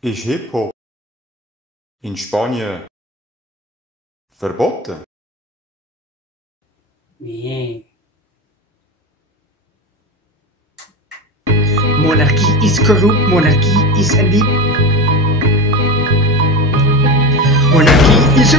Ist Hip-Hop in Spanien verboten? Nee. Monarchie is corrupt, monarchie is een diep. Monarchie is